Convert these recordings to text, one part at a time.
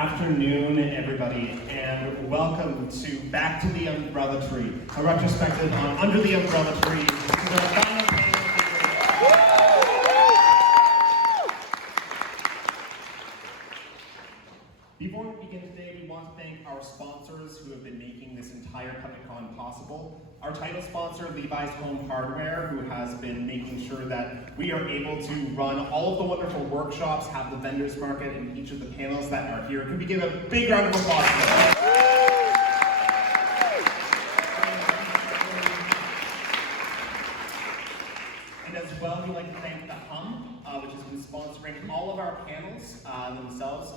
afternoon, everybody, and welcome to Back to the Umbrella Tree, a retrospective on Under the Umbrella Tree. This is our final panel. Before we begin today, we want to thank our sponsors who have been making this entire PuppetCon possible. Our title sponsor, Levi's Home Hardware, who has been making sure that we are able to run all of the wonderful workshops, have the vendors market, and each of the panels that are here. Can we give a big round of applause for them? And as well, we'd like to thank the Humm, which has been sponsoring all of our panels themselves.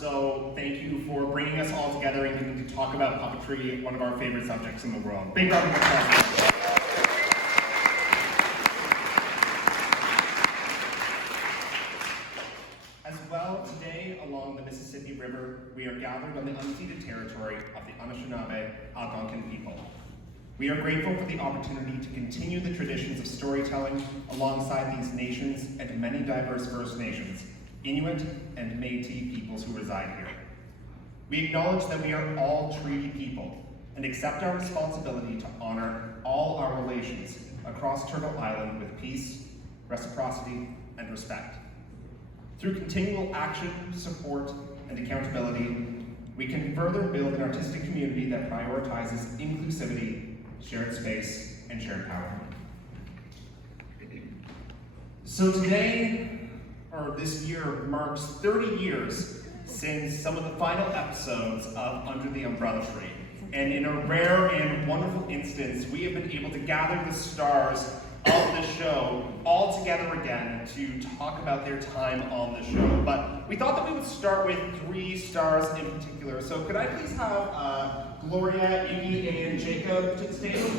So thank you for bringing us all together and getting to talk about puppetry, one of our favorite subjects in the world. Big round of applause. As well, today, along the Mississippi River, we are gathered on the unceded territory of the Anishinaabe Algonquin people. We are grateful for the opportunity to continue the traditions of storytelling alongside these nations and many diverse First Nations, Inuit and Métis peoples who reside here. We acknowledge that we are all treaty people and accept our responsibility to honor all our relations across Turtle Island with peace, reciprocity, and respect. Through continual action, support, and accountability, we can further build an artistic community that prioritizes inclusivity, shared space, and shared power. So today, or this year, marks 30 years since some of the final episodes of Under the Umbrella Tree. And in a rare and wonderful instance, we have been able to gather the stars of the show all together again to talk about their time on the show. But we thought that we would start with 3 stars in particular. So could I please have Gloria, Iggy, and Jacob to the stage?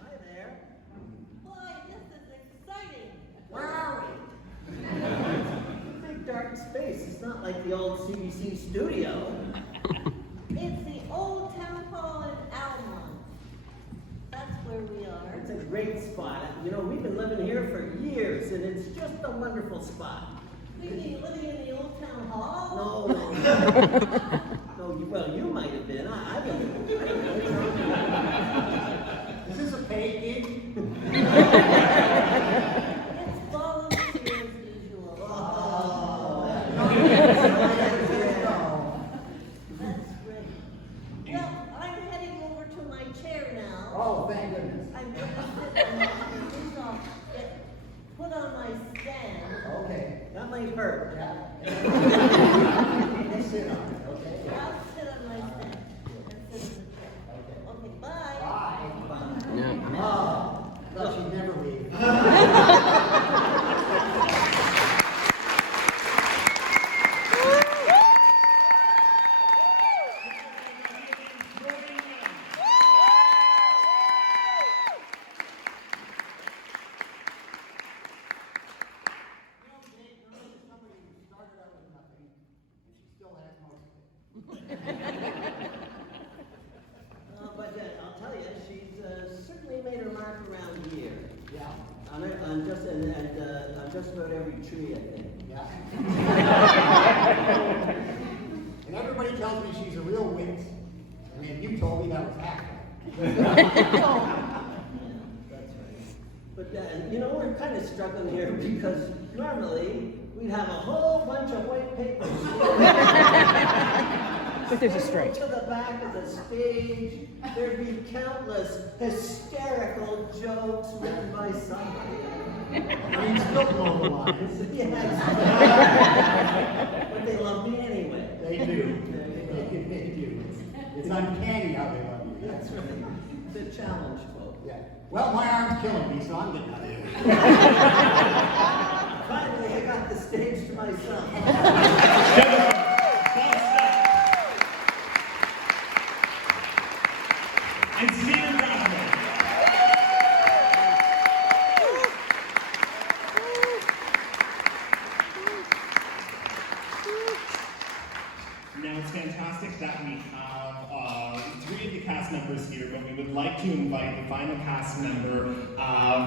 Hi there. Boy, this is exciting. Where are we? Big dark space. It's not like the old CBC studio. It's the old town hall in Almont. That's where we are. It's a great spot. You know, we've been living here for years, and it's just a wonderful spot. You mean living in the old town hall? No, well, you might have been. I've been. Is this a paid gig? It's volunteer as usual. Oh. That's great. Well, I'm heading over to my chair now. Oh, thank goodness. I'm going to sit on this off, get put on my stand. Okay, that might hurt. Yeah. You sit on it, okay? I'll sit on my stand and sit in the chair. Okay, bye. Bye. Oh, thought you'd never leave. But I'll tell you, she's certainly made her mark around here. Yeah. On just about every tree, I think. Yeah. And everybody tells me she's a real wit. I mean, you told me that was half. Yeah, that's right. But you know, we're kind of struggling here because normally we'd have a whole bunch of white papers. But there's a strike. To the back of the stage, there'd be countless hysterical jokes written by somebody. I mean, still blow the lines. Yes. But they love me anyway. They do. They do. It's uncanny how they love you. That's right. It's a challenge, folks. Yeah. Well, my arm's killing me, so I'm getting out of here. Finally, I got the stage to myself. And Stephen Brown. Now it's fantastic that we have 3 of the cast members here, but we would like to invite the final cast member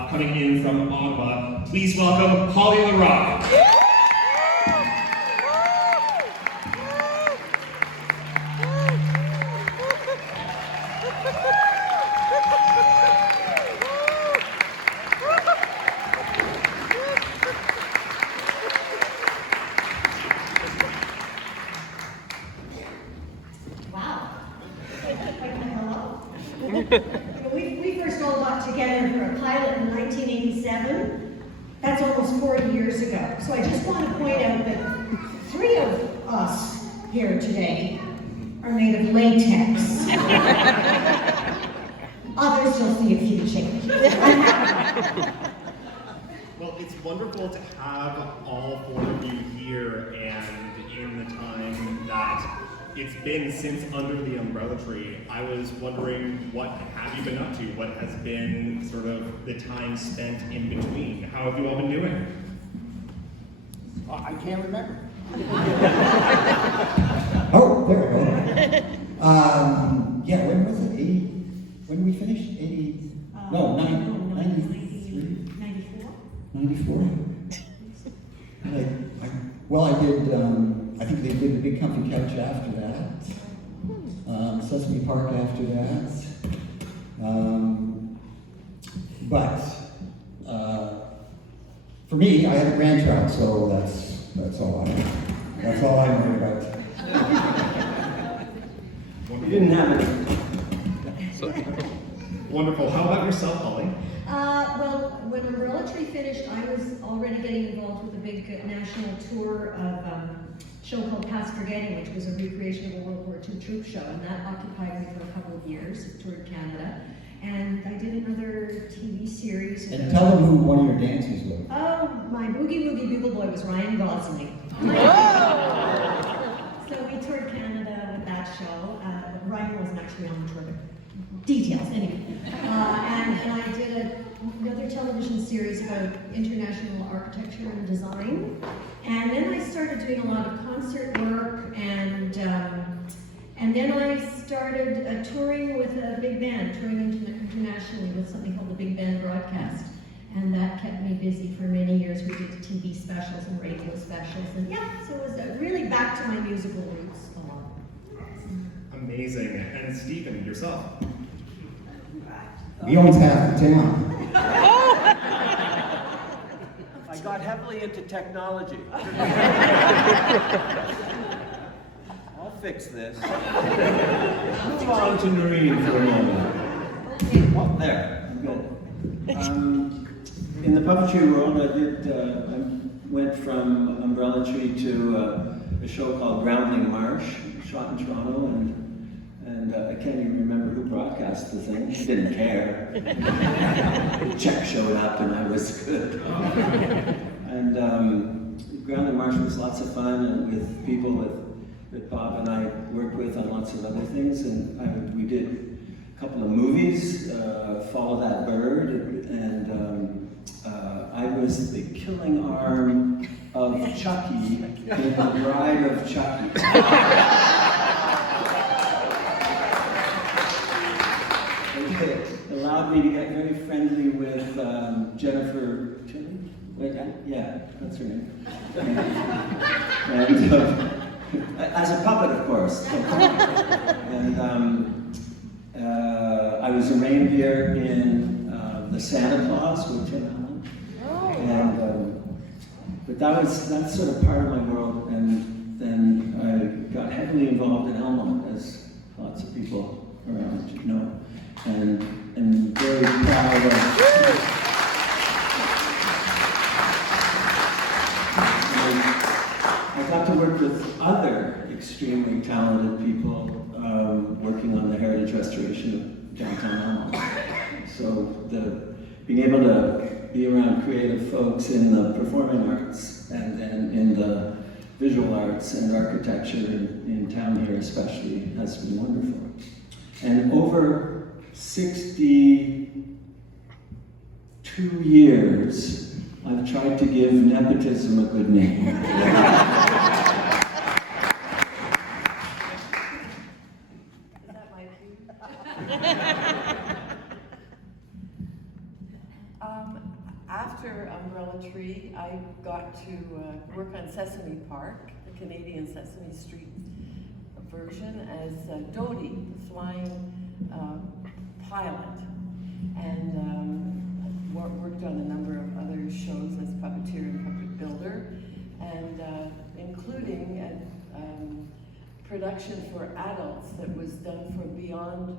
coming in from Ottawa. Please welcome Holly Laroque. We first all got together for a pilot in 1987. That's almost 40 years ago. So I just want to point out that 3 of us here today are made of latex. Others will see a few changes. Well, it's wonderful to have all 4 of you here, and in the time that it's been since Under the Umbrella Tree, I was wondering, what have you been up to? What has been sort of the time spent in between? How have you all been doing? I can't remember. Oh, there we go. Yeah, when was it? 80? When we finished? 80? No, 93? 94? 94? Well, I did, I think they did the Big Comfy Couch after that. Sesame Park after that. But for me, I had a grandchild, so that's all I'm worried about. You didn't have it. Wonderful. How about yourself, Holly? Well, when Umbrella Tree finished, I was already getting involved with a big national tour of a show called Past Forgetting, which was a recreation of a World War II troop show, and that occupied me for a couple of years. Toured Canada, and I did another TV series. And tell them who one of your dancers was. Oh, my Boogie Woogie Bugle Boy was Ryan Gosling. So we toured Canada with that show. Ryan wasn't actually on the tour, but details, anyway. And I did another television series about international architecture and design. And then I started doing a lot of concert work, and then I started touring with a big band, touring internationally with something called the Big Band Broadcast. And that kept me busy for many years. We did TV specials and radio specials, and yeah, so it was really back to my musical roots. Amazing. And Stephen, yourself? He owns half the town. I got heavily into technology. I'll fix this. Move on to Noreen for a moment. Oh, there. I'm good. In the puppetry world, I went from Umbrella Tree to a show called Groundling Marsh, shot in Toronto, and I can't even remember who broadcast the thing. I didn't care. The check showed up and I was good. And Groundling Marsh was lots of fun, and with people that Bob and I worked with on lots of other things, and we did a couple of movies, Follow That Bird, and I was the killing arm of Chucky in The Bride of Chucky. It allowed me to get very friendly with Jennifer Tilly? Yeah, that's her name. And as a puppet, of course. And I was a reindeer in The Santa Claus with Tim Allen. And but that's sort of part of my world. And then I got heavily involved in Elmont, as lots of people around know. And very proud of I got to work with other extremely talented people working on the heritage restoration of downtown Elmont. So being able to be around creative folks in the performing arts and in the visual arts and architecture in town here especially has been wonderful. And over 62 years, I've tried to give nepotism a good name. Is that my cue? umbrella tree. I got to work on Sesame Park, the Canadian Sesame Street version, as Dodie, the flying pilot. And worked on a number of other shows as puppeteer and puppet builder, and including a production for adults that was done for Beyond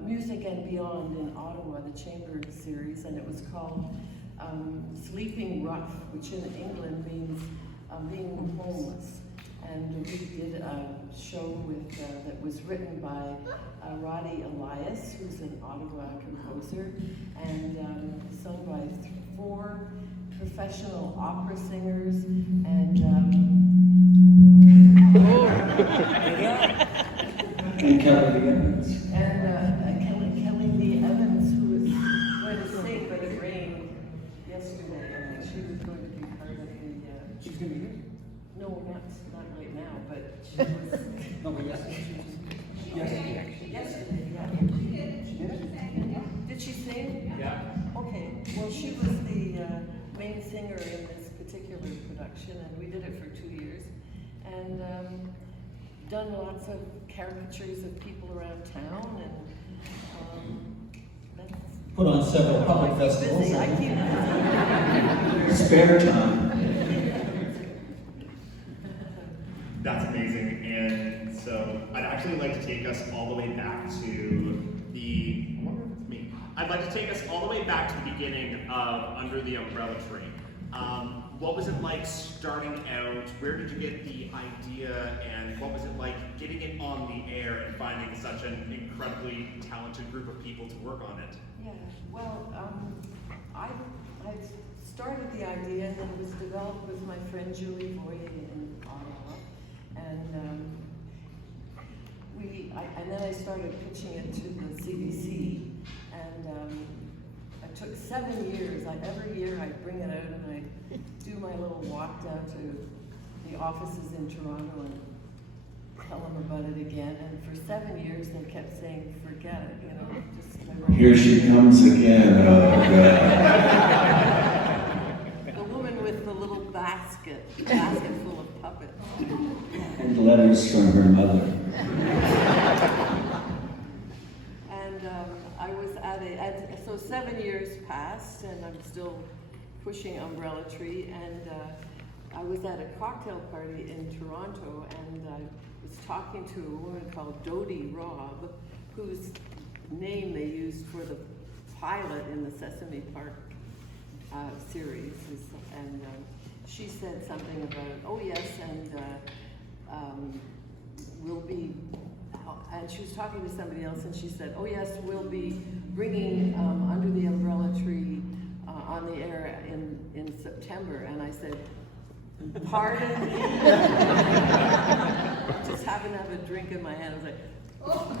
Music and Beyond in Ottawa, the Chamber series, and it was called Sleeping Rough, which in England means being homeless. And we did a show with that was written by Roddy Elias, who's an Ottawa composer, and sung by 4 professional opera singers, and And Kelly Evans. and Kelly Lee Evans, who was going to sing, but it rained yesterday, and she was going to be part of the. She's going to be here? No, not right now, but she was. No, but yesterday. Yesterday, yeah. She did? Did she sing? Yeah. Okay, well, she was the main singer in this particular production, and we did it for 2 years. And done lots of caricatures of people around town, and that's... Put on several public I keep festivals. busy. I keep busy. Spare time. That's amazing. And so I'd actually like to take us all the way back to the, I wonder if it's me. I'd like to take us all the way back to the beginning of Under the Umbrella Tree. What was it like starting out? Where did you get the idea? And what was it like getting it on the air and finding such an incredibly talented group of people to work on it? Yeah, well, I started the idea, and it was developed with my friend Julie Voyer in Ottawa, and and then I started pitching it to the CBC, and it took 7 years. Every year I'd bring it out and I'd do my little walk down to the offices in Toronto and tell them about it again. And for 7 years they kept saying, forget it, you know, just... Here she comes again. Oh, God. The woman with the little basket full of puppets. And letters from her mother. And I was so 7 years passed, and I'm still pushing Umbrella Tree, and I was at a cocktail party in Toronto, and I was talking to a woman called Dodie Robb, whose name they used for the pilot in the Sesame Park series, and she said something about, oh yes, and we'll be, and she was talking to somebody else, and she said, oh yes, we'll be bringing Under the Umbrella Tree on the air in September. And I said, pardon me? Just happened to have a drink in my hand. I was like, oh.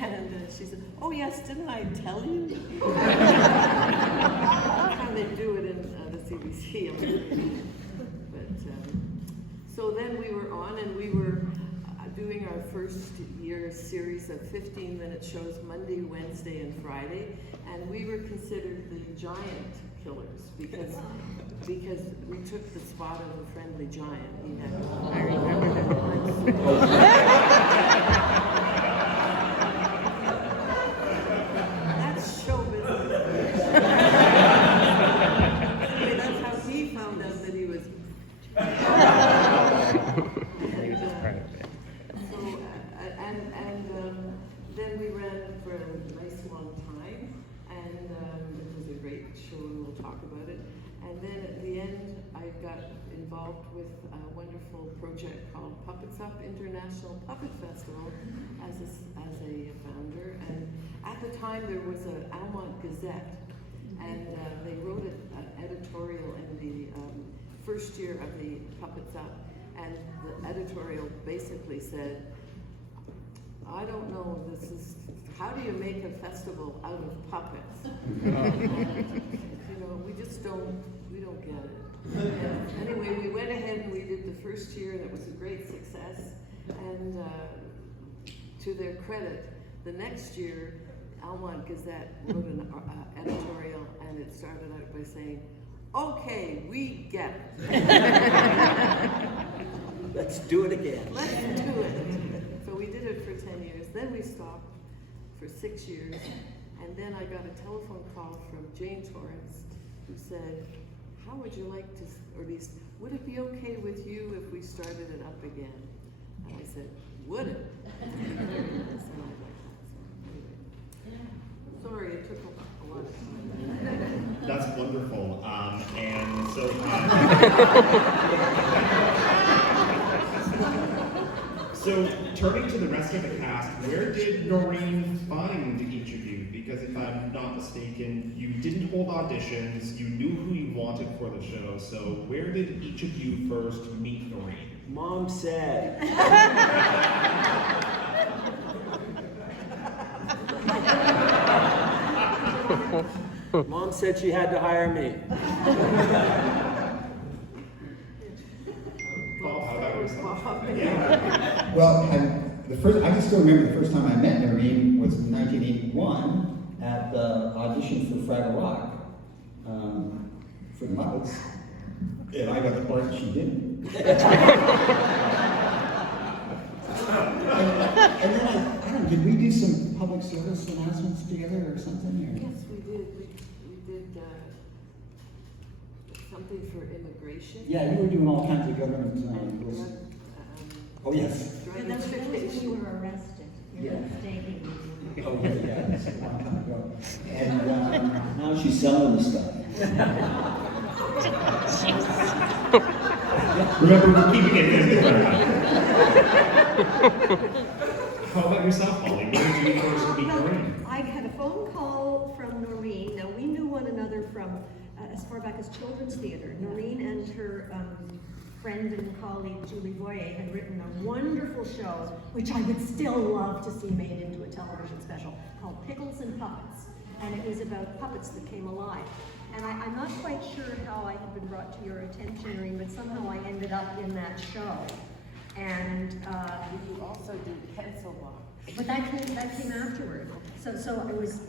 And she said, oh yes, didn't I tell you? That's how they do it in the CBC. But so then we were on, and we were doing our first year series of 15-minute shows Monday, Wednesday, and Friday, and we were considered the giant killers because we took the spot of a friendly giant. He had, I remember that's show business. Anyway, that's how he found out that he was. Then we ran for a nice long time, and it was a great show, and we'll talk about it. And then at the end, I got involved with a wonderful project called Puppets Up International Puppet Festival as a founder. And at the time, there was an Almont Gazette, and they wrote an editorial in the first year of the Puppets Up, and the editorial basically said, I don't know, how do you make a festival out of puppets? You know, we don't get it. And anyway, we went ahead and we did the first year, and it was a great success. And to their credit, the next year, Almont Gazette wrote an editorial, and it started out by saying, "Okay, we get it." Let's do it again. Let's do it. So we did it for 10 years. Then we stopped for 6 years. And then I got a telephone call from Jane Torrance, who said, "How would you like to, or at least, would it be okay with you if we started it up again?" And I said, "Would it?" So I like that. So anyway. Sorry, it took a lot of time. That's wonderful. And so, so turning to the rest of the cast, where did Noreen find each of you? Because if I'm not mistaken, you didn't hold auditions, you knew who you wanted for the show, so where did each of you first meet Noreen? Mom said. Mom said she had to hire me. Paul, how about yourself? Yeah. Well, I can still remember the first time I met Noreen was in 1981 at the audition for Fraggle Rock for the Muppets, and I got the part and she didn't. And then I don't know, did we do some public service announcements together or something? Or? Yes, we did. We did something for immigration. Yeah, you were doing all kinds of government And rules. drug, Oh, yes. drug And that was when education. you were arrested. You Yeah. were mistaken. Oh, yeah, that's a long time ago. And Now she's selling the stuff. Remember, we're keeping it in there. How about yourself, Holly? Where did you first meet Noreen? I had a phone call from Noreen. Now, we knew one another from as far back as children's theater. Noreen and her friend and colleague, Julie Boyer, had written a wonderful show, which I would still love to see made into a television special, called Pickles and Puppets. And it was about puppets that came alive. And I'm not quite sure how I had been brought to your attention, Noreen, but somehow I ended up in that show. And You also did pencil box. but that came afterward. So it was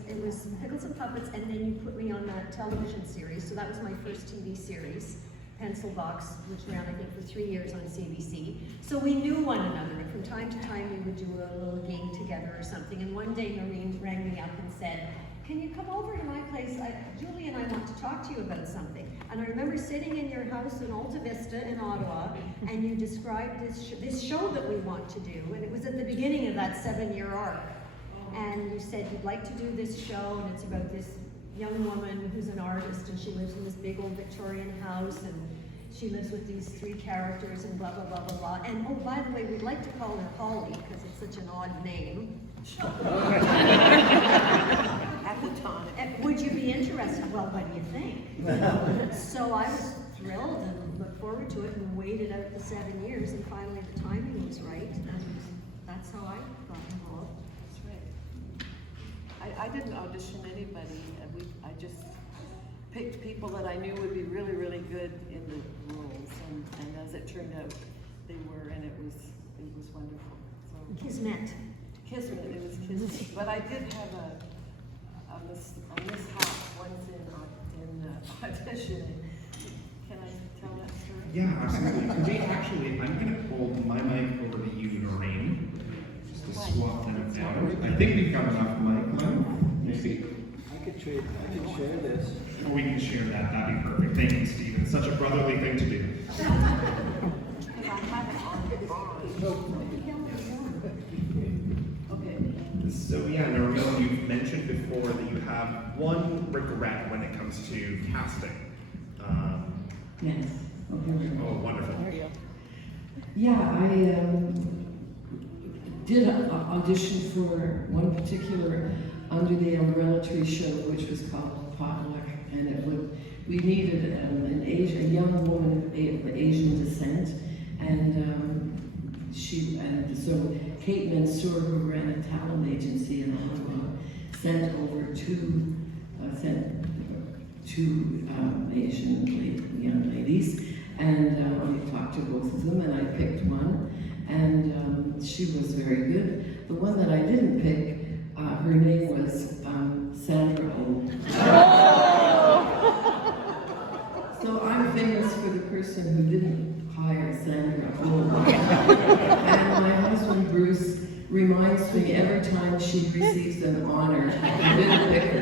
Pickles and Puppets, and then you put me on that television series. So that was my first TV series, Pencil Box, which ran I think for 3 years on CBC. So we knew one another, and from time to time we would do a little game together or something. And one day Noreen rang me up and said, "Can you come over to my place? Julie and I want to talk to you about something." And I remember sitting in your house in Alta Vista in Ottawa, and you described this show that we want to do, and it was at the beginning of that 7-year arc. And you said you'd like to do this show, and it's about this young woman who's an artist, and she lives in this big old Victorian house, and she lives with these 3 characters, and blah, blah, blah, blah, blah. And oh, by the way, we'd like to call her Holly, because it's such an odd name. At the time. Would you be interested? Well, what do you think? So I was thrilled and looked forward to it and waited out the 7 years, and finally the timing was right, and that's how I got involved. That's right. I didn't audition anybody. I just picked people that I knew would be really, really good in the roles, and as it turned out, they were, and it was wonderful. So Kismet. Kismet, it was Kismet. But I did have a mishap once in auditioning. Can I tell that story? Yeah, absolutely. Could we actually, I'm going to pull my mic over to you, Noreen, just to swap them down. I think we've got enough mic time. Maybe. I could share this. Or we can share that. That'd be perfect. Thank you, Stephen. It's such a brotherly thing to do. Because I have it on the bar. Okay. So yeah, Noreen, you've mentioned before that you have one regret when it comes to casting. Yes. Oh, wonderful. Yeah, I did audition for one particular Under the Umbrella Tree show, which was called Potluck, and we needed a young woman of Asian descent, and so Kate Mansour, who ran a talent agency in Ottawa, sent two Asian young ladies, and I talked to both of them, and I picked one, and she was very good. The one that I didn't pick, I her name was Sandra O. So I'm famous for the person who didn't hire Sandra O. And my husband Bruce reminds me every time she receives an honor, I didn't pick her.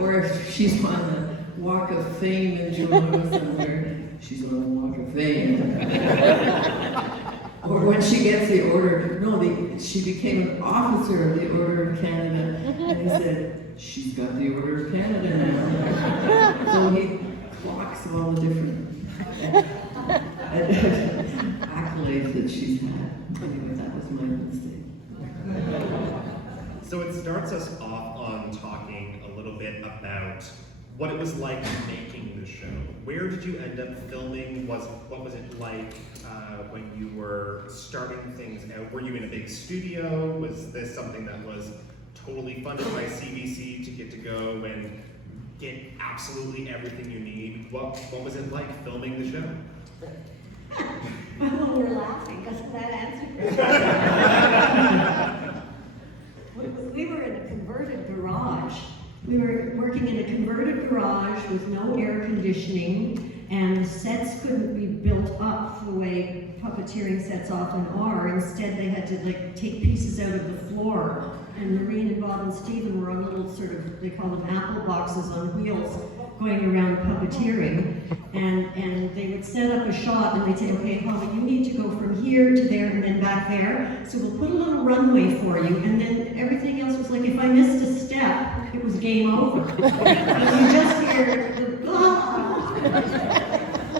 Or if she's on the Walk of Fame in Toronto somewhere, she's on the Walk of Fame. Or when she gets the order, she became an officer of the Order of Canada, and he said, she's got the Order of Canada now. So he clocks all the different accolades that she's had. Anyway, that was my mistake. So it starts us off on talking a little bit about what it was like making the show. Where did you end up filming? What was it like when you were starting things out? Were you in a big studio? Was this something that was totally funded by CBC to get to go and get absolutely everything you need? What was it like filming the show? Well, we're laughing, doesn't that answer? We were in a converted garage. We were working in a converted garage with no air conditioning, and the sets couldn't be built up the way puppeteering sets often are. Instead, they had to take pieces out of the floor. And Maureen and Bob and Stephen were on little sort of, they call them apple boxes on wheels, going around puppeteering. And they would set up a shot and they'd say, okay, Holly, you need to go from here to there and then back there. So we'll put a little runway for you. And then everything else was like, if I missed a step, it was game over. And you just hear the blah.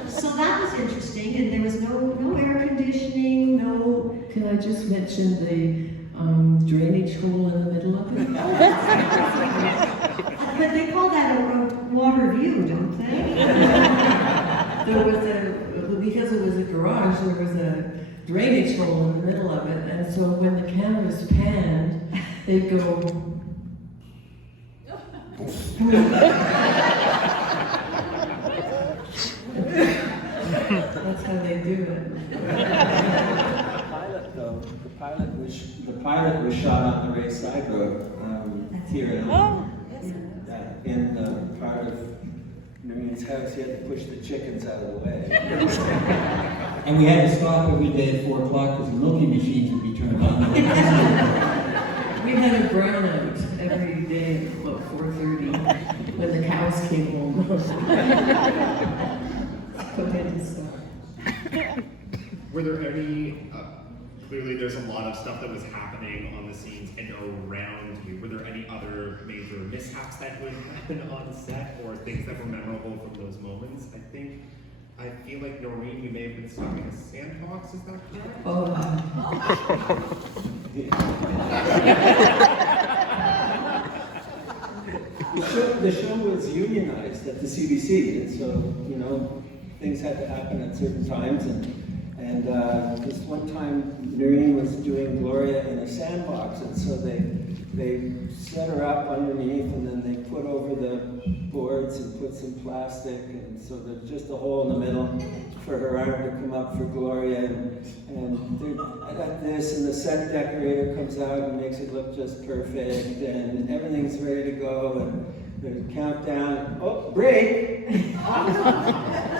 So that was interesting, and there was no air conditioning, no. Can I just mention the drainage hole in the middle of it? But they call that a water view, don't they? There was because it was a garage, there was a drainage hole in the middle of it, and so when the cameras panned, they'd go. That's how they do it. The pilot was shot on the Ray Side Road here in part of Noreen's house. He had to push the chickens out of the way. And we had to stop every day at 4 o'clock because the milking machines would be turned on. We had a brownout every day at about 4:30 when the cows came home. Go ahead and start. Were there any, clearly there's a lot of stuff that was happening on the scenes and around you. Were there any other major mishaps that would happen on set or things that were memorable from those moments? I feel like Noreen, you may have been stuck in a sandbox, is that correct? The show was unionized at the CBC, and so, things had to happen at certain times, and this one time Noreen was doing Gloria in a sandbox, and so they set her up underneath, and then they put over the boards and put some plastic, and so there's just a hole in the middle for her arm to come up for Gloria, and I got this, and the set decorator comes out and makes it look just perfect, and everything's ready to go, and there's a countdown. Oh, break!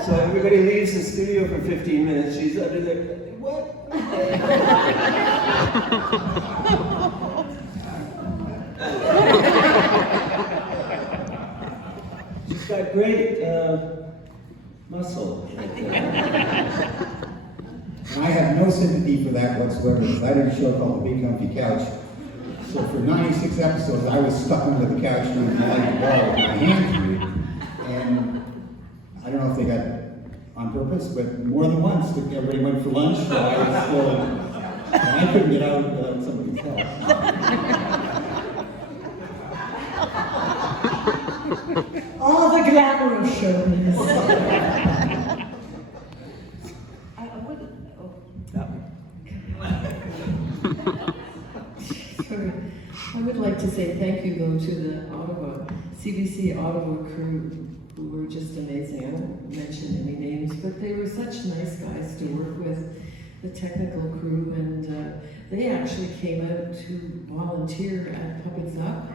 So everybody leaves the studio for 15 minutes. She's under there. What? She's got great muscle. And I have no sympathy for that whatsoever because I did a show called The Big Comfy Couch. So for 96 episodes, I was stuck under the couch doing the light bar with my hand through. And I don't know if they got it on purpose, but more than once, everybody went for lunch, so I was still, and I couldn't get out without somebody's help. All the glamour of showbiz. I would like to say thank you, though, to the CBC Ottawa crew, who were just amazing. I won't mention any names, but they were such nice guys to work with, the technical crew, and they actually came out to volunteer at Puppets Up.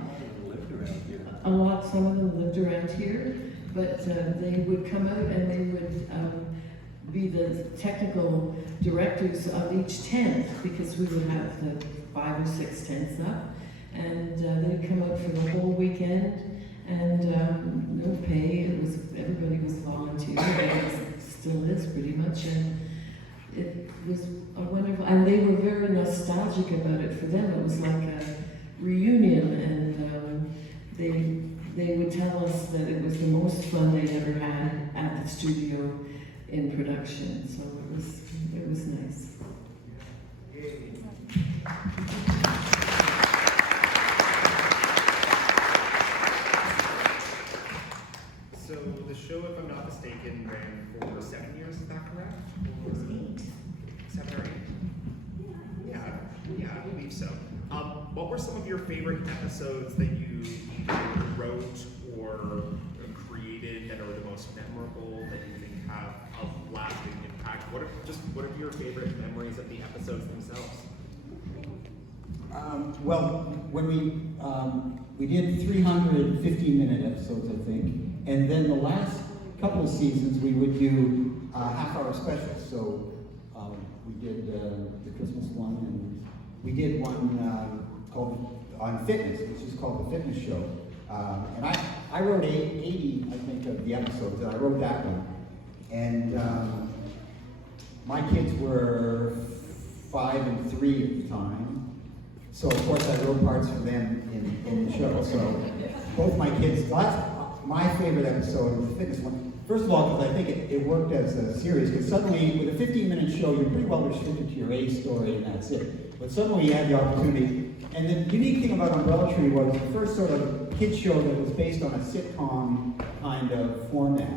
A lot, some of them lived around here, but they would come out and they would be the technical directors of each tent, because we would have the 5 or 6 tents up, and they'd come out for the whole weekend, and no pay. It was, everybody was volunteer, and still is pretty much, and it was a wonderful, and they were very nostalgic about it. For them, it was like a reunion, and they would tell us that it was the most fun they'd ever had at the studio in production. So it was nice. So the show, if I'm not mistaken, ran for 7 years, is that correct? It was 8. 7 or 8? Yeah, I believe so. What were some of your favorite episodes that you either wrote or created that are the most memorable, that you think have a lasting impact? What are your favorite memories of the episodes themselves? Well, when we did 315-minute episodes, I think, and then the last couple of seasons we would do half-hour specials. So we did the Christmas one, and we did one called on fitness, which is called the Fitness Show. And I wrote 80, I think, of the episodes, and I wrote that one. And my kids were 5 and 3 at the time. So of course I wrote parts for them in the show. So both my kids, that's my favorite episode was the fitness one. First of all, because I think it worked as a series, because suddenly with a 15-minute show, you're pretty well restricted to your A story and that's it. But suddenly you had the opportunity. And the unique thing about Umbrella Tree was the first sort of kids show that was based on a sitcom kind of format.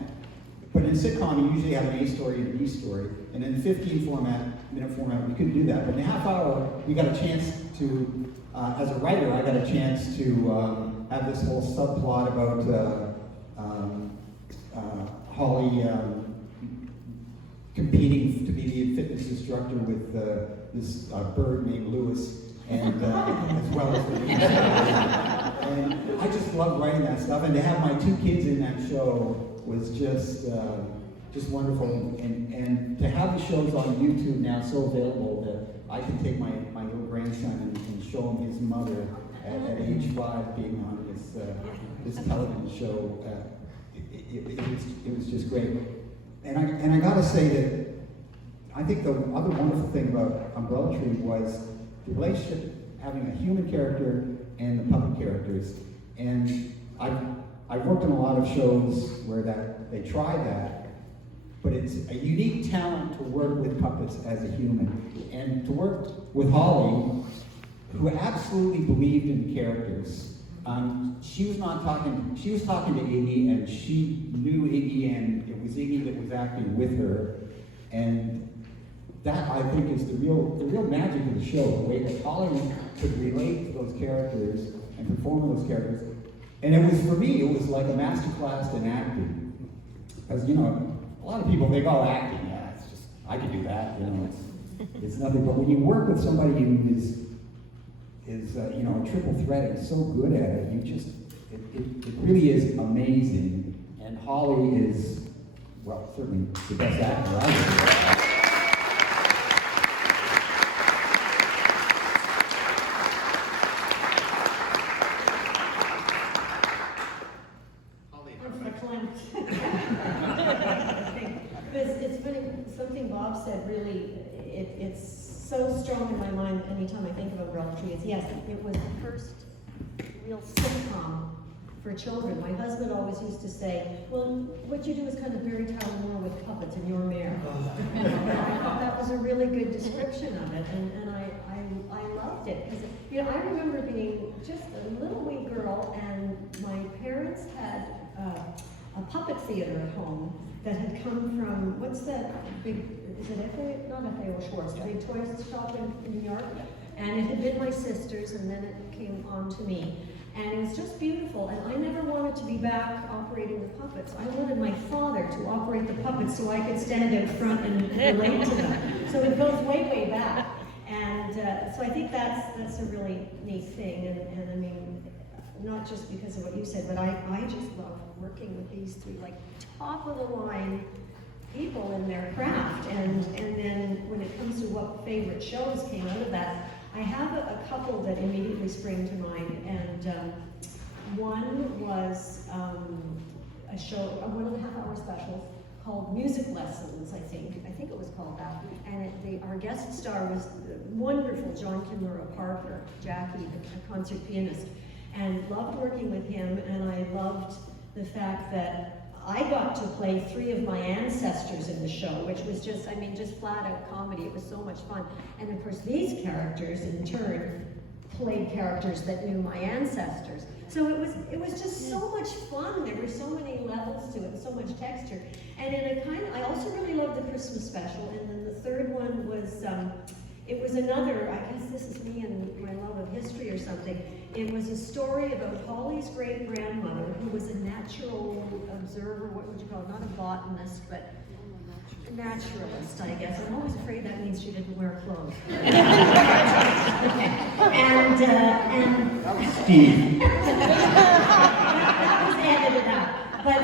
But in a sitcom, you usually have an A story and a B story. And in the 15-minute format, we couldn't do that. But in a half hour, we got a chance to, as a writer, I got a chance to have this whole subplot about Holly competing to be the fitness instructor with this bird named Lewis, and as well as the and I just love writing that stuff, and to have my 2 kids in that show was just wonderful, and to have the shows on YouTube now so available that I can take my little grandson and show him his mother at age 5 being on this television show. It was just great, and I gotta say that I think the other wonderful thing about Umbrella Tree was the relationship, having a human character and the puppet characters. And I've worked on a lot of shows where they try that, but it's a unique talent to work with puppets as a human, and to work with Holly, who absolutely believed in the characters. She was talking to Iggy, and she knew Iggy, and it was Iggy that was acting with her, and that, I think, is the real magic of the show, the way that Holly could relate to those characters and perform those characters. And it was, for me, it was like a master class in acting. Because, you know, a lot of people think, oh, acting, yeah, it's just, I can do that, you know, it's nothing. But when you work with somebody who is you know, a triple threat and so good at it, it really is amazing. And Holly is, well, certainly the best actor I've ever. It's funny, something Bob said really, it's so strong in my mind anytime I think of Umbrella Tree. Yes, it was the first real sitcom for children. My husband always used to say, well, what you do is kind of Barry Town Moore with puppets and you're mayor. And I thought that was a really good description of it, and I loved it. Because, you know, I remember being just a little wee girl, and my parents had a puppet theater at home that had come from, what's that big, is it F.A., not F.A.O. Schwartz, the big toy shop in New York? And it had been my sister's, and then it came on to me. And it was just beautiful, and I never wanted to be back operating the puppets. I wanted my father to operate the puppets so I could stand out front and relate to them. So it goes way, way back. And so I think that's a really neat thing, and I mean, not just because of what you said, but I just love working with these three, like, top of the line people in their craft. And then when it comes to what favorite shows came out of that, I have a couple that immediately spring to mind, and one was a show, a 1.5-hour special called Music Lessons, I think it was called that. And our guest star was the wonderful John Kimura Parker, Jackie, the concert pianist, and loved working with him, and I loved the fact that I got to play 3 of my ancestors in the show, which was just, I mean, just flat out comedy. It was so much fun. And of course, these characters, in turn, played characters that knew my ancestors. So it was just so much fun. There were so many levels to it, so much texture. And in a kind of, I also really loved the Christmas special. And then the third one was, it was another, I guess this is me and my love of history or something. It was a story about Holly's great-grandmother, who was a natural observer, what would you call it? Not a botanist, but a naturalist, I guess. I'm always afraid that means she didn't wear clothes. and Steve. that was edited out. But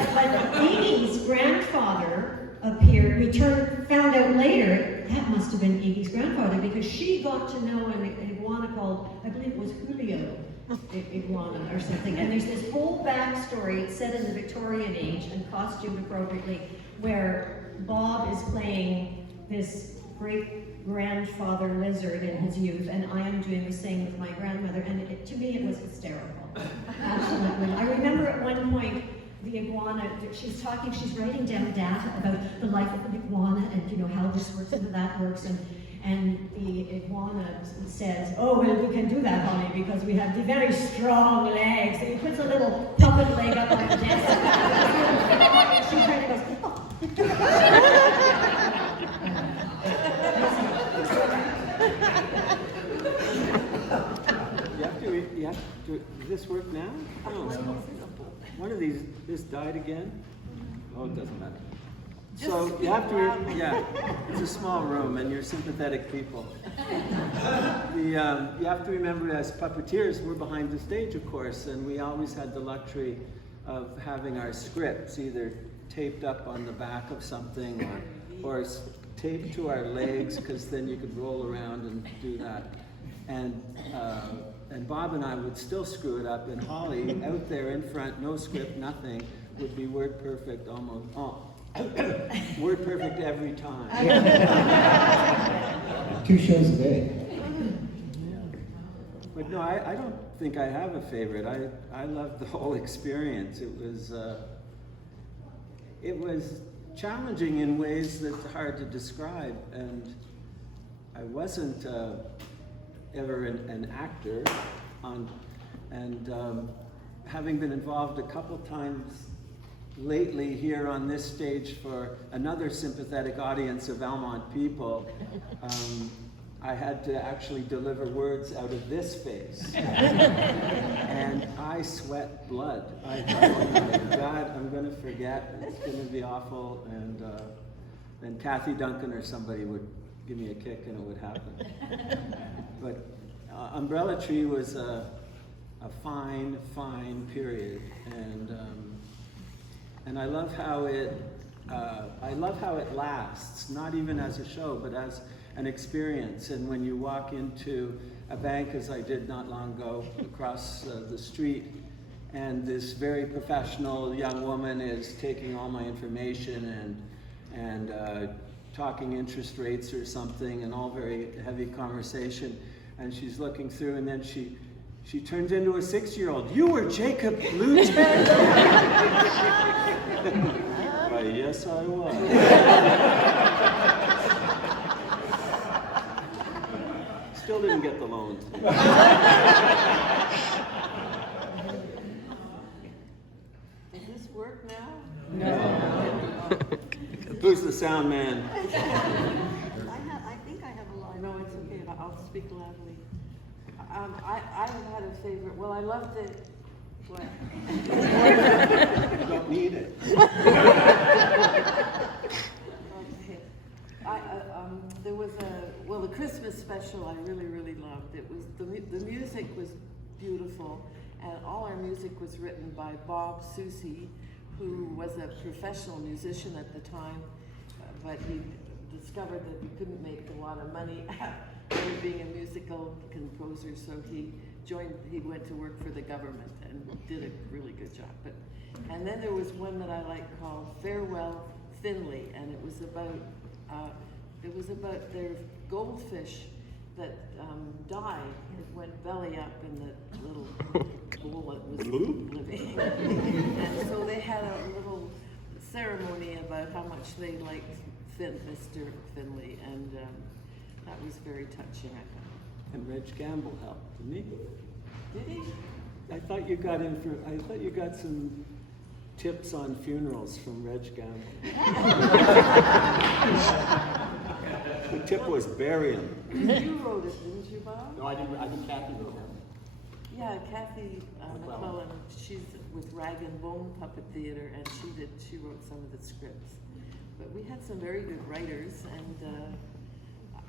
Iggy's grandfather appeared, found out later, that must have been Iggy's grandfather, because she got to know an iguana called, I believe it was Julio iguana or something. And there's this whole backstory, it's set in the Victorian age and costumed appropriately, where Bob is playing this great-grandfather lizard in his youth, and I am doing the same with my grandmother, and to me it was hysterical. Absolutely. I remember at one point, the iguana, she's writing down data about the life of an iguana and, you know, how this works and how that works, and the iguana says, oh, well, we can do that, honey, because we have the very strong legs. And he puts a little puppet leg up on the desk. And she kind of goes, oh. You have to, does this work now? Oh. One of these, this died again? Oh, it doesn't matter. So you have to, yeah, it's a small room and you're sympathetic people. You have to remember, as puppeteers, we're behind the stage, of course, and we always had the luxury of having our scripts either taped up on the back of something or taped to our legs, because then you could roll around and do that. And Bob and I would still screw it up, and Holly, out there in front, no script, nothing, would be word perfect almost. Oh. Word perfect every time. 2 shows a day. But no, I don't think I have a favorite. I loved the whole experience. It was challenging in ways that's hard to describe, and I wasn't ever an actor, having been involved a couple times lately here on this stage for another sympathetic audience of Almont people, I had to actually deliver words out of this face. And I sweat blood. I thought, oh my God, I'm gonna forget, it's gonna be awful, and then Kathy Duncan or somebody would give me a kick and it would happen. But Umbrella Tree was a fine, fine period, and I love how it lasts, not even as a show, but as an experience. And when you walk into a bank, as I did not long ago, across the street, and this very professional young woman is taking all my information and talking interest rates or something, and all very heavy conversation, and she's looking through, and then she turns into a 6-year-old. You were Jacob Blueton? Why, yes, I was. Still didn't get the loan. Does this work now? No. Who's the sound man? I think I have a line. No, it's okay. I'll speak loudly. I have had a favorite. Well, I love the. What? You don't need it. Okay. There was Well, the Christmas special I really, really loved. It was the music was beautiful, and all our music was written by Bob Soucy, who was a professional musician at the time, but he discovered that he couldn't make a lot of money being a musical composer, so he went to work for the government and did a really good job. And then there was one that I liked called Farewell Finley, and it was about their goldfish that died. It went belly up in the little bowl it was living. And so they had a little ceremony about how much they liked Mr. Finley, and that was very touching, I thought. And Reg Gamble helped, didn't he? Did he? I thought you got some tips on funerals from Reg Gamble. The tip was bury him. You wrote it, didn't you, Bob? No, I didn't. I think Kathy wrote that. Yeah, Kathy McClellan. She's with Rag and Bone Puppet Theater, and she wrote some of the scripts. But we had some very good writers, and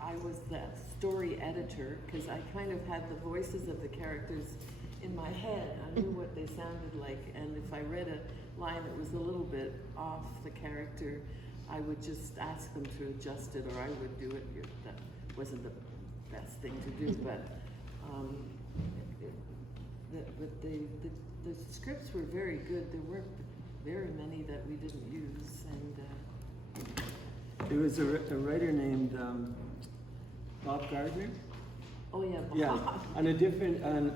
I was the story editor because I kind of had the voices of the characters in my head. I knew what they sounded like, and if I read a line that was a little bit off the character, I would just ask them to adjust it, or I would do it. That wasn't the best thing to do, but the scripts were very good. There weren't very many that we didn't use, and There was a writer named Bob Gardner. oh yeah, Bob. Yeah, on a different, on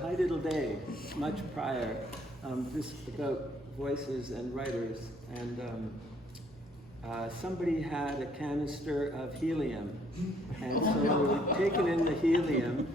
High Diddle Day, much prior, this about voices and writers, and somebody had a canister of helium, and so taking in the helium,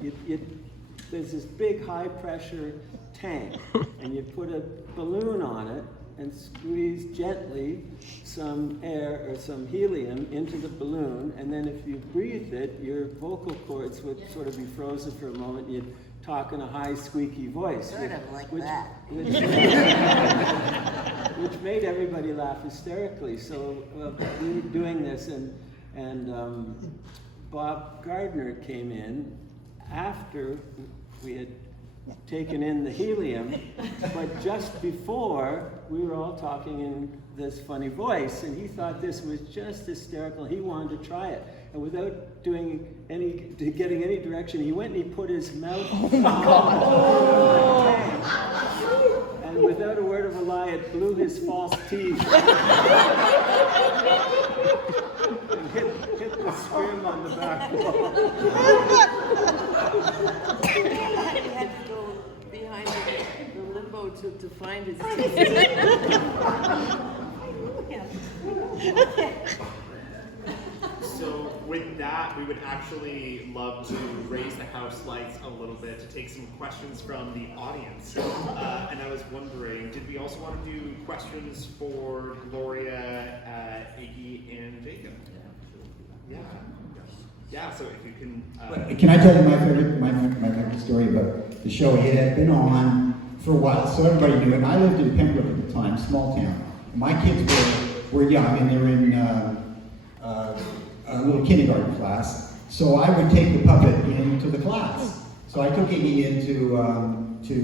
there's this big high pressure tank, and you put a balloon on it and squeeze gently some air or some helium into the balloon, and then if you breathed it, your vocal cords would sort of be frozen for a moment. You'd talk in a high, squeaky voice. Sort of like that. Which made everybody laugh hysterically. So we were doing this, and Bob Gardner came in after we had taken in the helium, but just before we were all talking in this funny voice, and he thought this was just hysterical. He wanted to try it, and without getting any direction, he went and he put his mouth on the tank, and without a word of a lie, it blew his false teeth and hit the scrim on the back wall. He had to go behind the limbo to find his teeth. So with that, we would actually love to raise the house lights a little bit to take some questions from the audience. And I was wondering, did we also want to do questions for Gloria, Iggy, and Jacob? Yeah. Yeah, so if you can... Can I tell you my favorite story about the show? It had been on for a while, so everybody knew it. I lived in Pembroke at the time, small town. My kids were young, and they were in a little kindergarten class. So I would take the puppet into the class. So I took Iggy into to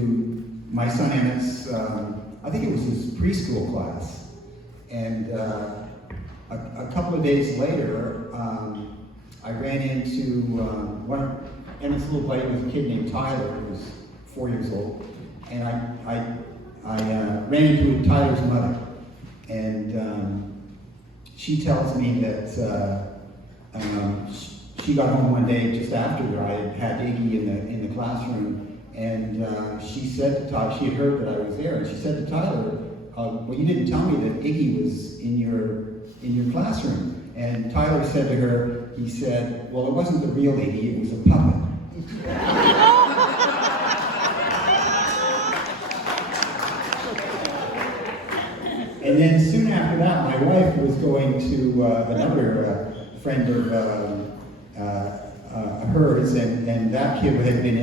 my son Emmett's, I think it was his preschool class. And a couple of days later, I ran into one of Emmett's little buddy was a kid named Tyler, who was 4 years old, and I ran into Tyler's mother, and she tells me that she got home one day just after I had Iggy in the classroom, and she said to Tyler, she had heard that I was there, and she said to Tyler, "Well, you didn't tell me that Iggy was in your classroom." And Tyler said to her, he said, "Well, it wasn't the real Iggy, it was a puppet." And then soon after that, my wife was going to another friend of hers, and that kid had been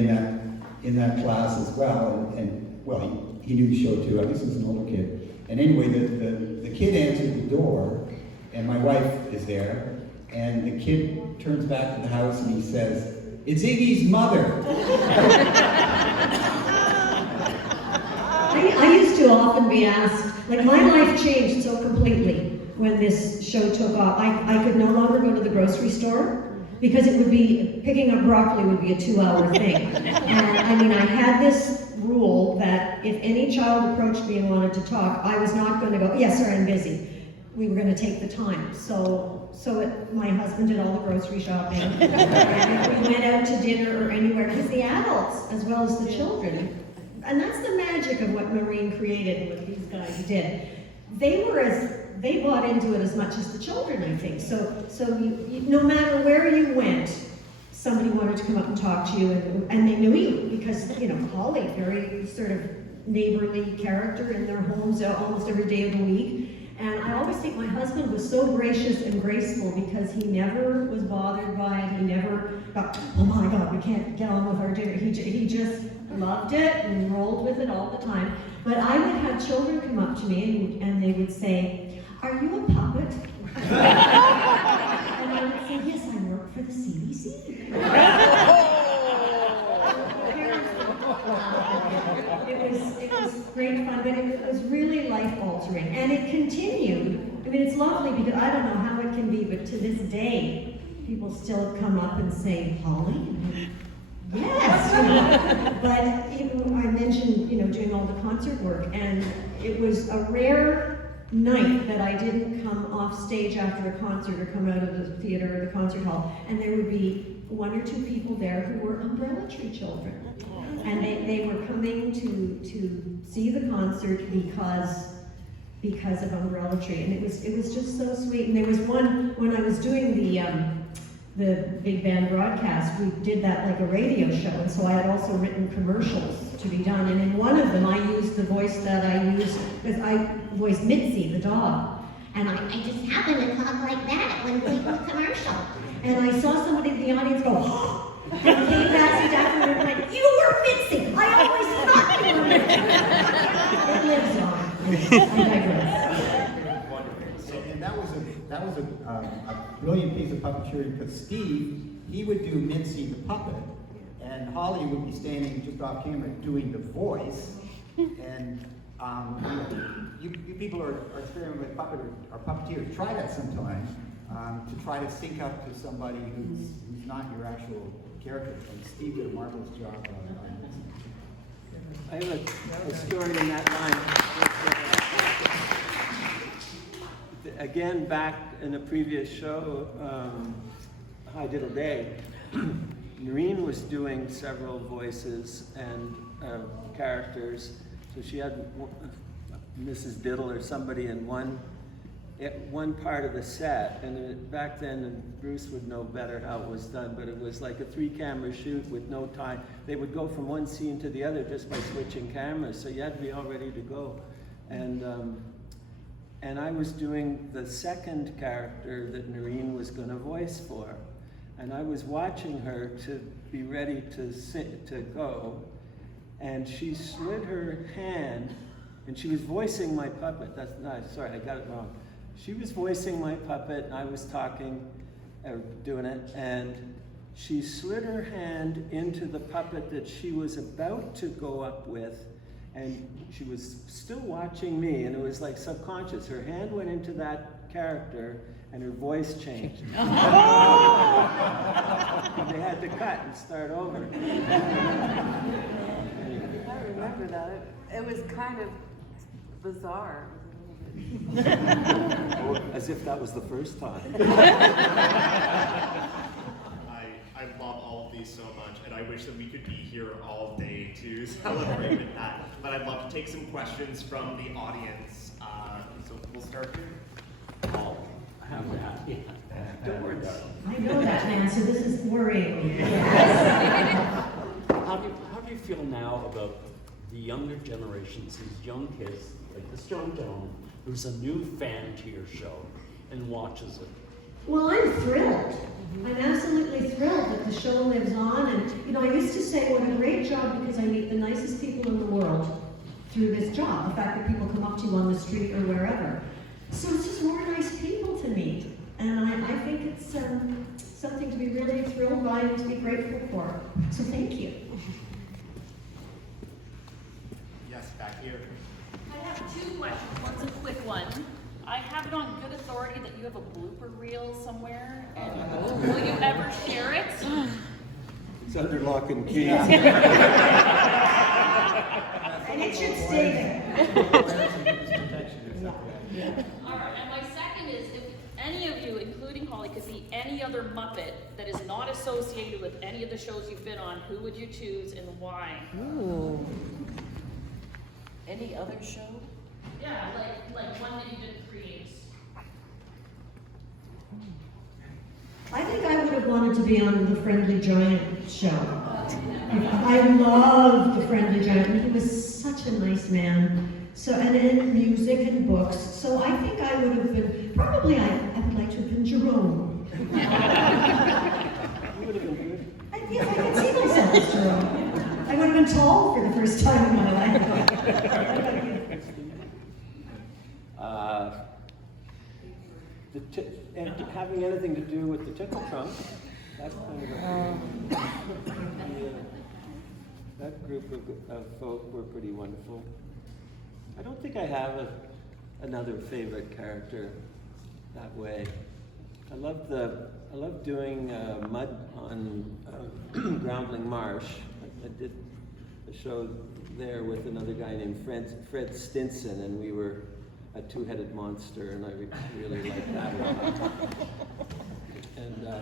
in that class as well. And well, he knew the show too. I guess he was an older kid. And anyway, the kid answered the door, and my wife is there, and the kid turns back to the house and he says, "It's Iggy's mother." I used to often be asked, like my life changed so completely when this show took off. I could no longer go to the grocery store because it would be, picking up broccoli would be a 2-hour thing. And I mean, I had this rule that if any child approached me and wanted to talk, I was not going to go, "Yes, sir, I'm busy." We were going to take the time. My husband did all the grocery shopping. And if we went out to dinner or anywhere, because the adults, as well as the children, and that's the magic of what Maureen created and what these guys did. They bought into it as much as the children, I think. So no matter where you went, somebody wanted to come up and talk to you, and they knew you because, you know, Holly, very sort of neighborly character in their homes almost every day of the week. And I always think my husband was so gracious and graceful because he never was bothered by it. He never got, "Oh my God, we can't get on with our dinner." He just loved it and rolled with it all the time. But I would have children come up to me and they would say, "Are you a puppet?" And I would say, "Yes, I work for the CBC." It was great fun, but it was really life-altering. And it continued. I mean, it's lovely because I don't know how it can be, but to this day, people still come up and say, "Holly?" Yes, you know. But I mentioned, you know, doing all the concert work, and it was a rare night that I didn't come off stage after a concert or come out of the theater or the concert hall, and there would be 1 or 2 people there who were umbrella tree children. And they were coming to see the concert because of Umbrella Tree, and it was just so sweet. And there was one when I was doing the big band broadcast. We did that like a radio show, and so I had also written commercials to be done. And in one of them, I used the voice that I used because I voiced Mitzi, the dog, and I just happened to talk like that when we did the commercial. And I saw somebody in the audience go, "Oh!" And came back after and went, "You were Mitzi! I always thought you were Mitzi!" It lives on. I digress. And that was a brilliant piece of puppeteering because Steve, he would do Mitzi the puppet, and Holly would be standing just off camera doing the voice. And you people are experimenting with puppet or puppeteers. Try that sometime to try to sync up to somebody who's not your actual character. And Steve did a marvelous job on Mitzi. I have a story in that line. Again, back in a previous show, High Diddle Day, Noreen was doing several voices and characters. So she had Mrs. Diddle or somebody in one part of the set, and back then, and Bruce would know better how it was done, but it was like a 3-camera shoot with no time. They would go from one scene to the other just by switching cameras, so you had to be all ready to go. And I was doing the second character that Noreen was going to voice for, and I was watching her to be ready to go, and she slid her hand, and she was voicing my puppet. Sorry, I got it wrong. She was voicing my puppet, and I was talking, doing it, and she slid her hand into the puppet that she was about to go up with, and she was still watching me, and it was like subconscious. Her hand went into that character, and her voice changed. And they had to cut and start over. I remember that. It was kind of bizarre. As if that was the first time. I love all of these so much, and I wish that we could be here all day to celebrate with that. But I'd love to take some questions from the audience. So we'll start here. Paul. Don't worry about it. I know that, man, so this is worrying. How do you feel now about the younger generations, these young kids, like this young gentleman, who's a new fan to your show and watches it? Well, I'm thrilled. I'm absolutely thrilled that the show lives on. And, you know, I used to say what a great job because I meet the nicest people in the world through this job. The fact that people come up to you on the street or wherever. So it's just more nice people to meet. And I think it's, so something to be really thrilled by and to be grateful for. So thank you. Yes, back here. I have two questions. One's a quick one. I have it on good authority that you have a blooper reel somewhere, and will you ever share it? It's under lock and key. And it should stay there. All right, and my second is, if any of you, including Holly, could be any other Muppet that is not associated with any of the shows you've been on, who would you choose and why? Ooh. Any other show? Yeah, like one that you didn't create. I think I would have wanted to be on the Friendly Giant show. I loved the Friendly Giant. He was such a nice man. So, and in music and books. So I think I would have been, probably I would like to have been Jerome. You would have been good. Yes, I could see myself as Jerome. I would have been tall for the first time in my life. And having anything to do with the tickle trunk, that's kind of that group of folk were pretty wonderful. I don't think I have another favorite character that way. I love doing mud on Groundling Marsh. I did a show there with another guy named Fred Stinson, and we were a two-headed monster, and I really liked that a lot. And no,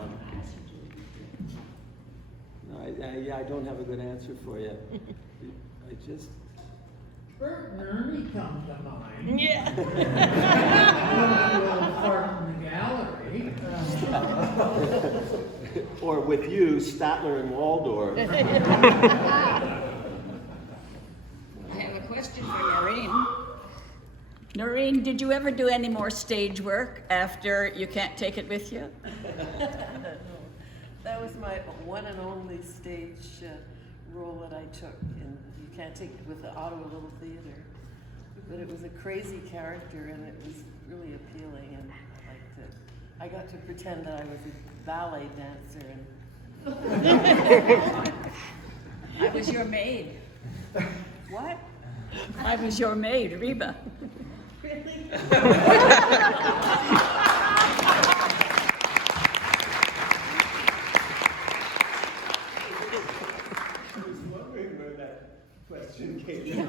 I don't have a good answer for you. I just. Bert and Ernie come to mind. Yeah. Fart in the gallery. Or with you, Statler and Waldorf. I have a question for Noreen. Noreen, did you ever do any more stage work after You Can't Take It With You? That was my one and only stage role that I took in You Can't Take It with the Ottawa Little Theatre. But it was a crazy character, and it was really appealing, and I liked it. I got to pretend that I was a ballet dancer, and I was your maid. what? I was your maid, Reba. Really? I was wondering where that question came from.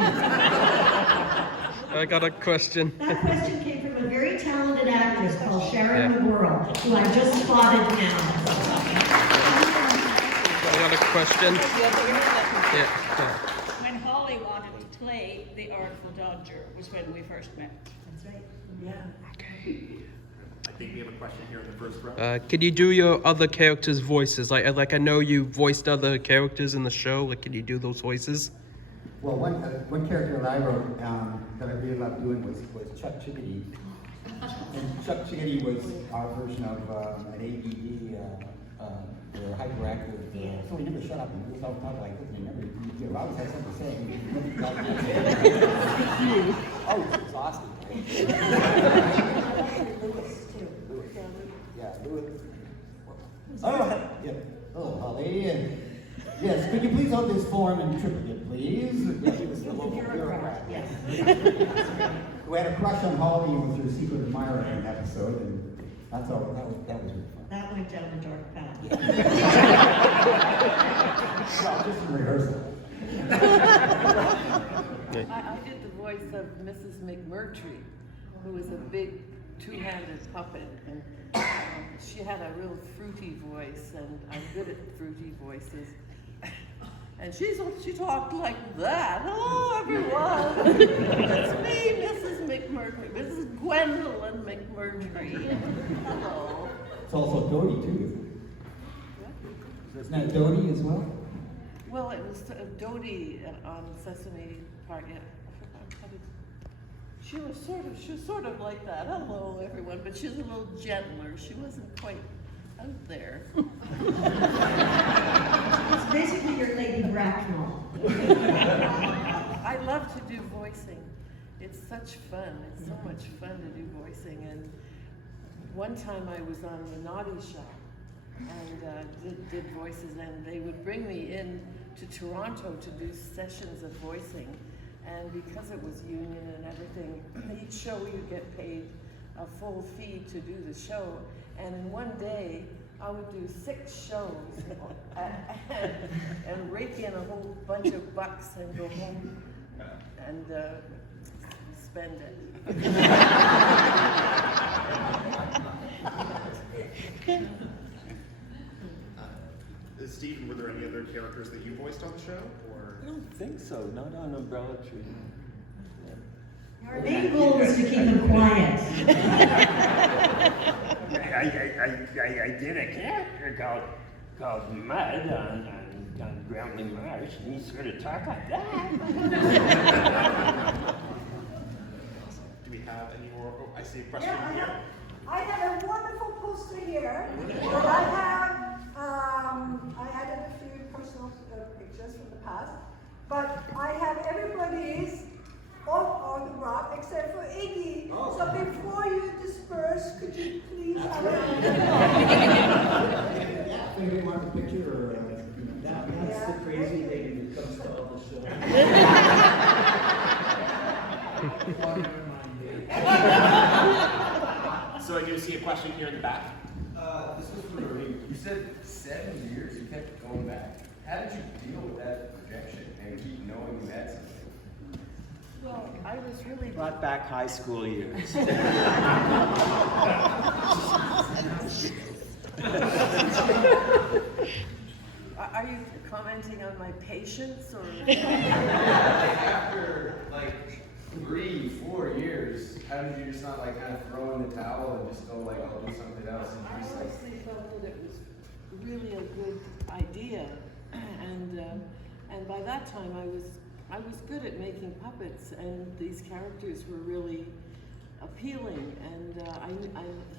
I got a question. That question came from a very talented actress called Sharon McGuirl, who I've just spotted now. I got a question. Yeah. When Holly wanted to play the Artful Dodger was when we first met. That's right. Yeah. I think we have a question here in the first row. Can you do your other characters' voices? Like I know you voiced other characters in the show. Like, can you do those voices? Well, one character that I wrote that I really loved doing was Chuck Chickadee. And Chuck Chickadee was our version of an ADD, hyperactive. So he never shut up and he was all talk like this. And he never, you always had something to say. Oh, it's exhausting. Lewis, too. Yeah, Lewis. Oh, yeah. Oh, Holly. Yes, could you please hold this form in triplicate, please? Yeah, he was the local bureaucrat. Yes. We had a crush on Holly and was her secret admirer in an episode, and that's all. That was really fun. That went down a dark path. Well, just in rehearsal. I did the voice of Mrs. McMurtry, who was a big two-handed puppet, and she had a real fruity voice, and I'm good at fruity voices. And she talked like that. Hello, everyone. It's me, Mrs. McMurtry, Mrs. Gwendolyn McMurtry. Hello. It's also Dodie, too, isn't that Dodie as well? Well, it was Dodie on Sesame Park. Yeah. She was sort of like that. Hello, everyone, but she was a little gentler. She wasn't quite out there. It's basically your Lady Bracknell. I love to do voicing. It's such fun. It's so much fun to do voicing. And one time I was on The Naughty Shop, and did voices, and they would bring me in to Toronto to do sessions of voicing. And because it was union and everything, each show you get paid a full fee to do the show. And in one day, I would do 6 shows and rake in a whole bunch of bucks and go home and spend it. Steve, were there any other characters that you voiced on the show? Or? I don't think so, not on Umbrella Tree. Our main goal is to keep him quiet. I did a character called Mud on Groundly Marsh, and he sort of talked like that. Do we have any more? Oh, I see a question here. I have a wonderful poster here. But I have, I added a few personal pictures from the past, but I have everybody's autograph except for Iggy. Oh. So before you disperse, could you please have Yeah, maybe you want a picture or That's the crazy lady that comes to all the shows. So I do see a question here in the back. This was for Noreen. You said 7 years you kept going back. How did you deal with that rejection and keep knowing you had something? Well, I was really Brought back high school years. Are you commenting on my patience or? After like 3-4 years, how did you just not like kind of throw in the towel and just go like, I'll do something else? And I just, like, honestly felt that it was really a good idea, and by that time I was good at making puppets, and these characters were really appealing. And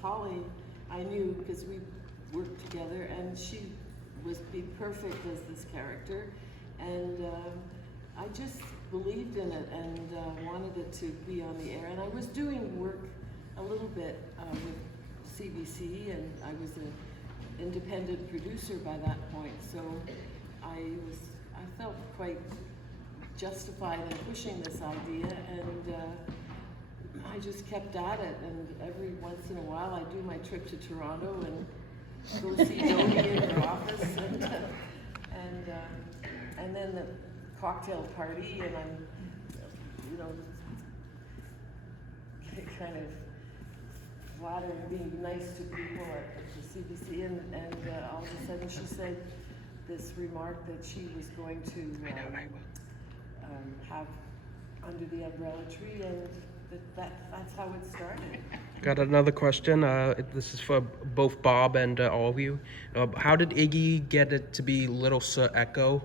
Holly, I knew because we worked together, and she would be perfect as this character, and I just believed in it and wanted it to be on the air. And I was doing work a little bit with CBC, and I was an independent producer by that point, so I felt quite justified in pushing this idea, and I just kept at it. And every once in a while I do my trip to Toronto and go see Dodie in her office, and then the cocktail party, and I'm, you know, kind of flattering, being nice to people at the CBC, and all of a sudden she said this remark that she was going to have Under the Umbrella Tree, and that's how it started. Got another question. This is for both Bob and all of you. How did Iggy get it to be Little Sir Echo,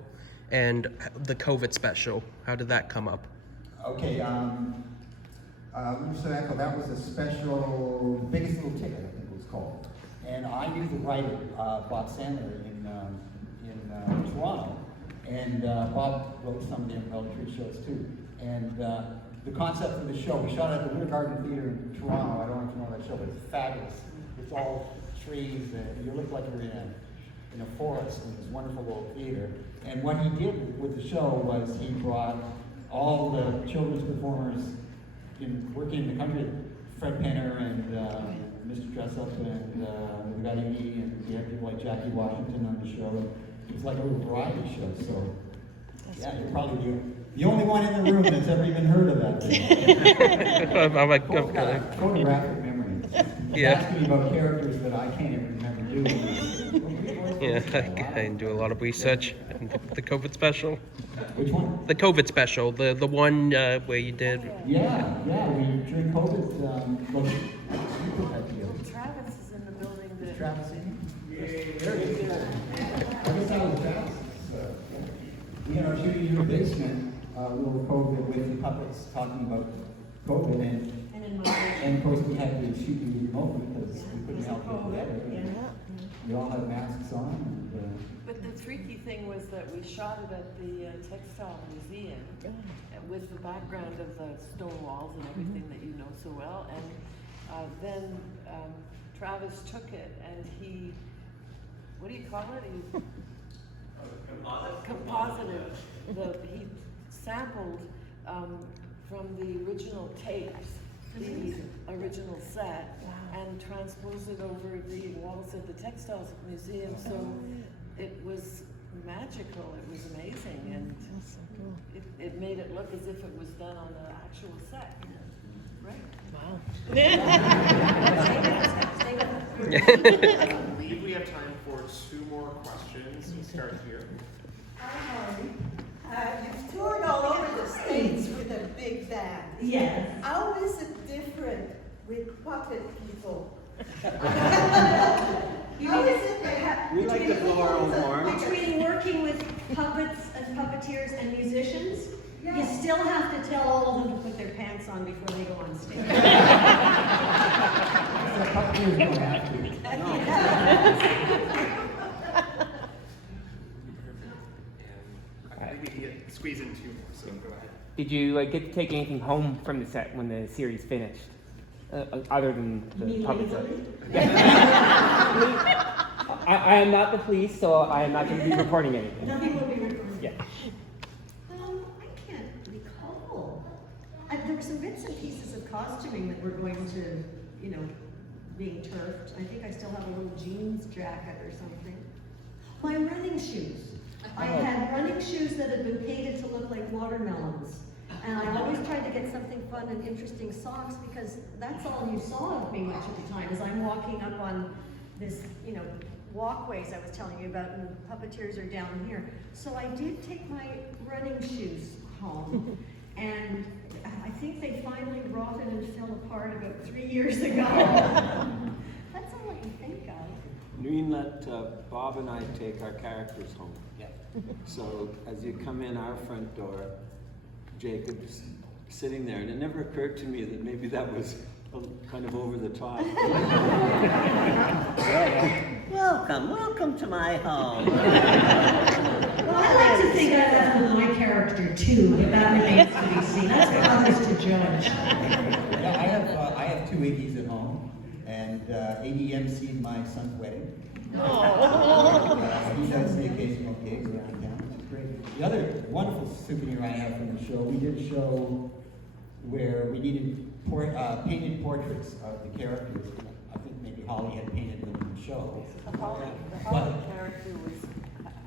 and the COVID special? How did that come up? Okay, Little Sir Echo, that was a special, Biggest Little Ticket, I think it was called. And I knew the writer, Bob Sandler, in Toronto. And Bob wrote some of the Umbrella Tree shows too. And the concept for the show, we shot at the Winter Garden Theater in Toronto. I don't know if you know that show, but it's fabulous. It's all trees, and you look like you're in a forest in this wonderful little theater. And what he did with the show was he brought all the children's performers working in the country, Fred Penner and Mr. Dressup, and we got Iggy, and we had people like Jackie Washington on the show. It was like a little variety show, so yeah, you're probably the only one in the room that's ever even heard of that thing. I'm like, photographic memory. Yeah. Asking me about characters that I can't even remember doing. Yeah, I do a lot of research. The COVID special. Which one? The COVID special, the one where you did. Yeah, during COVID, well, you put that together. Travis is in the building. Is Travis in? There he is. I guess that was Travis. We had our shooting in your basement, little COVID with the puppets talking about COVID, and of course we had to shoot you remotely because we couldn't help you together. We all had masks on. But the freaky thing was that we shot it at the Textile Museum with the background of the stone walls and everything that you know so well. And then Travis took it and he what do you call it? Compositive. He sampled from the original tapes, the original set, and transposed it over the walls of the Textiles Museum. So it was magical. It was amazing, and it made it look as if it was done on the actual set. Right? Wow. I believe we have time for 2 more questions. We'll start here. Hi, Holly. You've toured all over the States with a big band. Yes. How is it different with puppet people? How is it they have... We like to blow our own horn. Between working with puppets and puppeteers and musicians, you still have to tell all of them to put their pants on before they go on stage. Puppeteers don't have to. I think we can squeeze in 2 more, so go ahead. Did you get to take anything home from the set when the series finished, other than the puppet set? I am not the police, so I am not going to be reporting anything. Nothing will be recorded. Yeah. I can't recall. There were some bits and pieces of costuming that were going to, being turfed. I think I still have a little jeans jacket or something. My running shoes. I had running shoes that had been painted to look like watermelons. And I always tried to get something fun and interesting socks because that's all you saw of me much of the time is I'm walking up on this, walkways I was telling you about, and the puppeteers are down here. So I did take my running shoes home, and I think they finally rotted and fell apart about 3 years ago. That's all I can think of. Noreen let Bob and I take our characters home. Yeah. So as you come in our front door, Jacob's sitting there, and it never occurred to me that maybe that was kind of over the top. Welcome to my home. Well, I like to think of that with my character too, but that remains to be seen. That's for others to judge. Yeah, I have 2 Iggy's at home, and Iggy emceed my son's wedding. He does the occasional gigs around town, which is great. The other wonderful souvenir I have from the show, we did a show where we needed painted portraits of the characters. I think maybe Holly had painted them in the show. The Holly character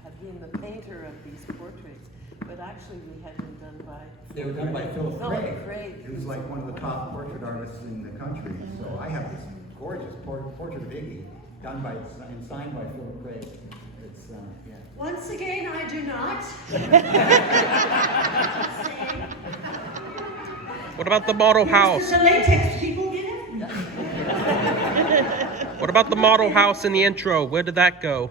had been the painter of these portraits, but actually we had them done by... They were done by Philip Craig. He was like one of the top portrait artists in the country. So I have this gorgeous portrait of Iggy done by and signed by Philip Craig. It's yeah. Once again, I do not. What about the model house? The latex people get it? What about the model house in the intro? Where did that go?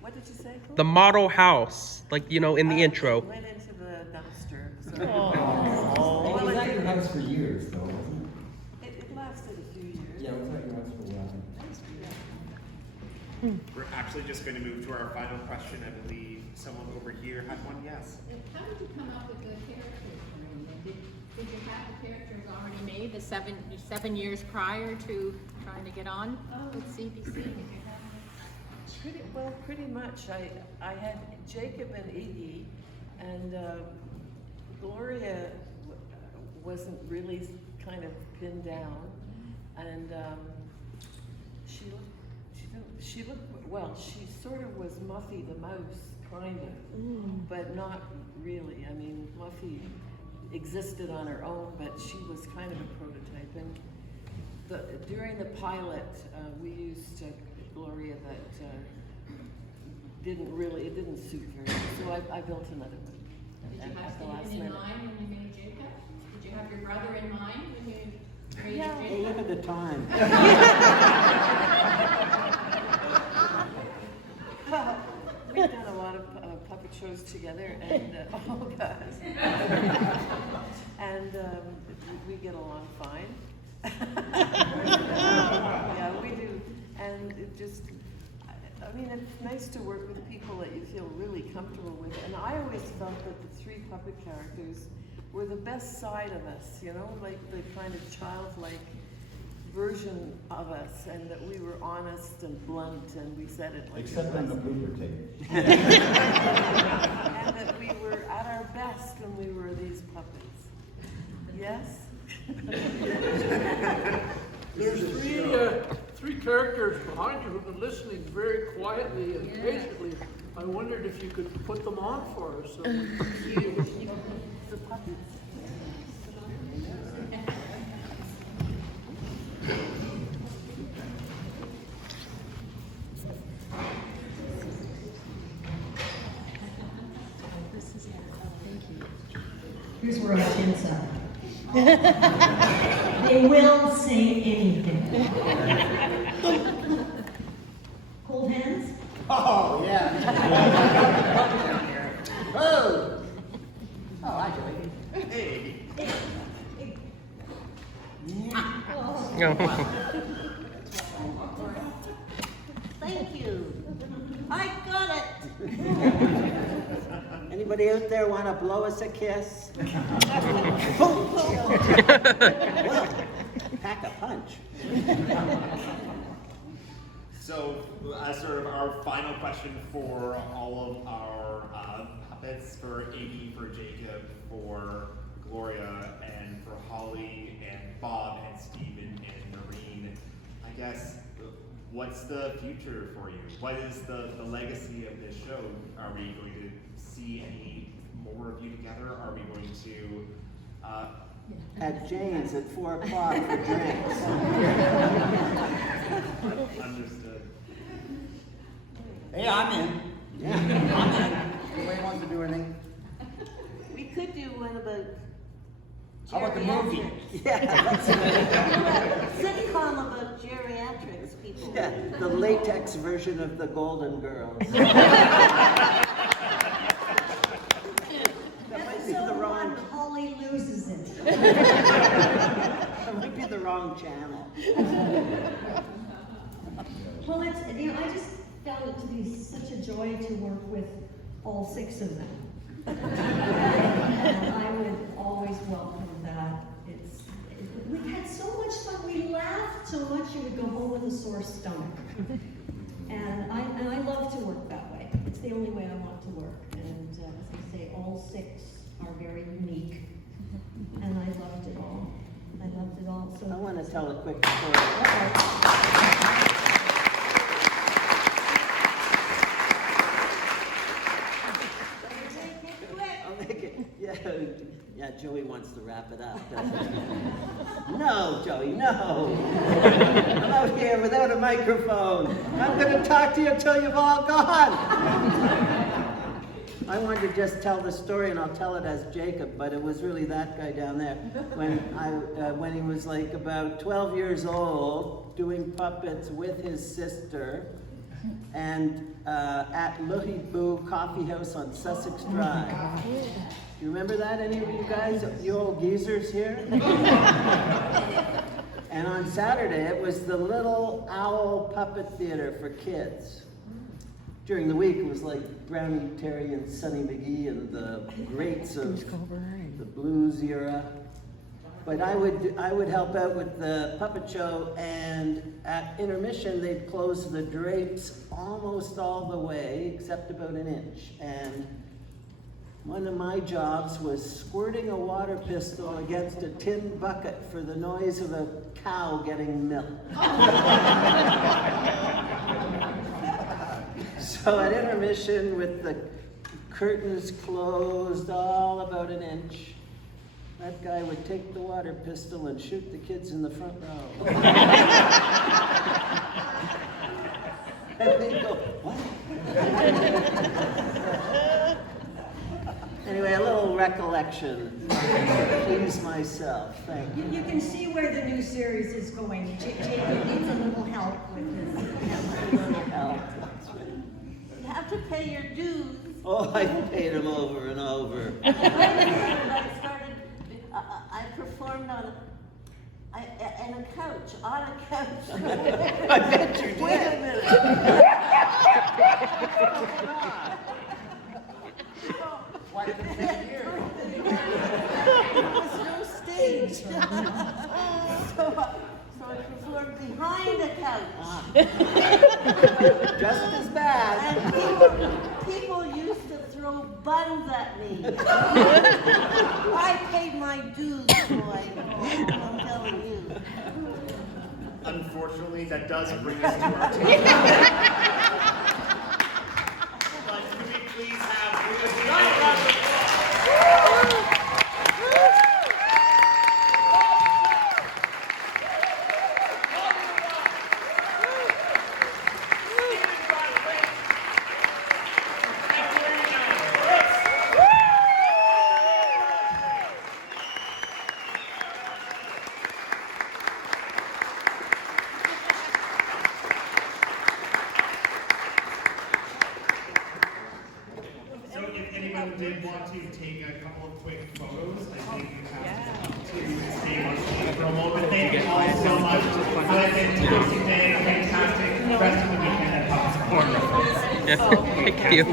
What did you say? The model house, like, in the intro. It went into the dumpster. So. Well, it was at your house for years, though, wasn't it? It lasted a few years. Yeah, it was at your house for a while. We're actually just going to move to our final question. I believe someone over here had one. Yes. How did you come up with the characters? Did you have the characters already made the seven years prior to trying to get on with CBC? Pretty much. I had Jacob and Iggy, and Gloria wasn't really kind of pinned down, and she looked well. She sort of was Muffy the mouse, kind of, but not really. I mean, Muffy existed on her own, but she was kind of a prototype. And during the pilot, we used Gloria that it didn't suit very well. So I built another one. Did you have Stephen in mind when you made Jacob? Did you have your brother in mind when you made Jacob? Well, look at the time. We've done a lot of puppet shows together, and oh gosh, and we get along fine. Yeah, we do, and it just, I mean, it's nice to work with people that you feel really comfortable with, and I always felt that the 3 puppet characters were the best side of us, like the kind of childlike version of us, and that we were honest and blunt, and we said it like Except it on the was. blooper tape. And that we were at our best when we were these puppets. Yes? There's three characters behind you who've been listening very quietly and patiently. I wondered if you could put them on for us. So we can see The puppets. Here's where I tense up. They will say anything. Hold hands. Oh, yeah. Oh! Oh, hi, Joey. Hey. Thank you. I got it. Anybody out there want to blow us a kiss? Well, pack a punch. So, as sort of our final question for all of our puppets, for Iggy, for Jacob, for Gloria, and for Holly, and Bob, and Steven, and Noreen, I guess, what's the future for you? What is the legacy of this show? Are we going to see any more of you together? Are we going to At Jane's at 4 o'clock for drinks. Understood. Hey, I'm in. Yeah, I'm in. Anybody wants to do anything? We could do one about How about the movie? geriatrics. Yeah, that's Sitcom about geriatrics people. Yeah, the latex version of the Golden Girls. Episode 1, Holly loses it. That might be the wrong channel. Well, it's, I just found it to be such a joy to work with all 6 of them. And I would always welcome that. We had so much fun. We laughed so much you would go home with a sore stomach. And I love to work that way. It's the only way I want to work. And as I say, all 6 are very unique. And I loved it all. I loved it all. So I want to tell a quick story. I'll make it. Yeah, Joey wants to wrap it up, doesn't he? No, Joey, no. I'm out here without a microphone. I'm going to talk to you until you've all gone. I wanted to just tell the story, and I'll tell it as Jacob, but it was really that guy down there. When he was like about 12 years old, doing puppets with his sister, and at Loohy Boo Coffee House on Sussex Drive. You remember that, any of you guys, you old geezers here? And on Saturday, it was the Little Owl Puppet Theater for kids. During the week, it was like Brownie Terry and Sonny McGee and the greats of the blues era. But I would help out with the puppet show, and at intermission, they'd close the drapes almost all the way, except about an inch. And one of my jobs was squirting a water pistol against a tin bucket for the noise of a cow getting milk. So at intermission, with the curtains closed all about an inch, that guy would take the water pistol and shoot the kids in the front row. And they'd go, what? Anyway, a little recollection to please myself. Thank you. You can see where the new series is going. Jacob needs a little help with this. Help. You have to pay your dues. Oh, I paid him over and over. I performed on a couch, on a couch. I bet you did. Wait a minute. Why did it take years? There was no stage. So I performed worked behind the couch. Just as bad. And people used to throw buns at me. I paid my dues, boy. I'm telling you. Unfortunately, that does bring us to our table. But can we please have a giant round of applause? So if anyone did want to take a couple of quick photos, I think you have to stay on stage for a moment. Thank you all so much. Have a fantastic day, a fantastic rest of the weekend at PuppetCon. Yeah, thank you.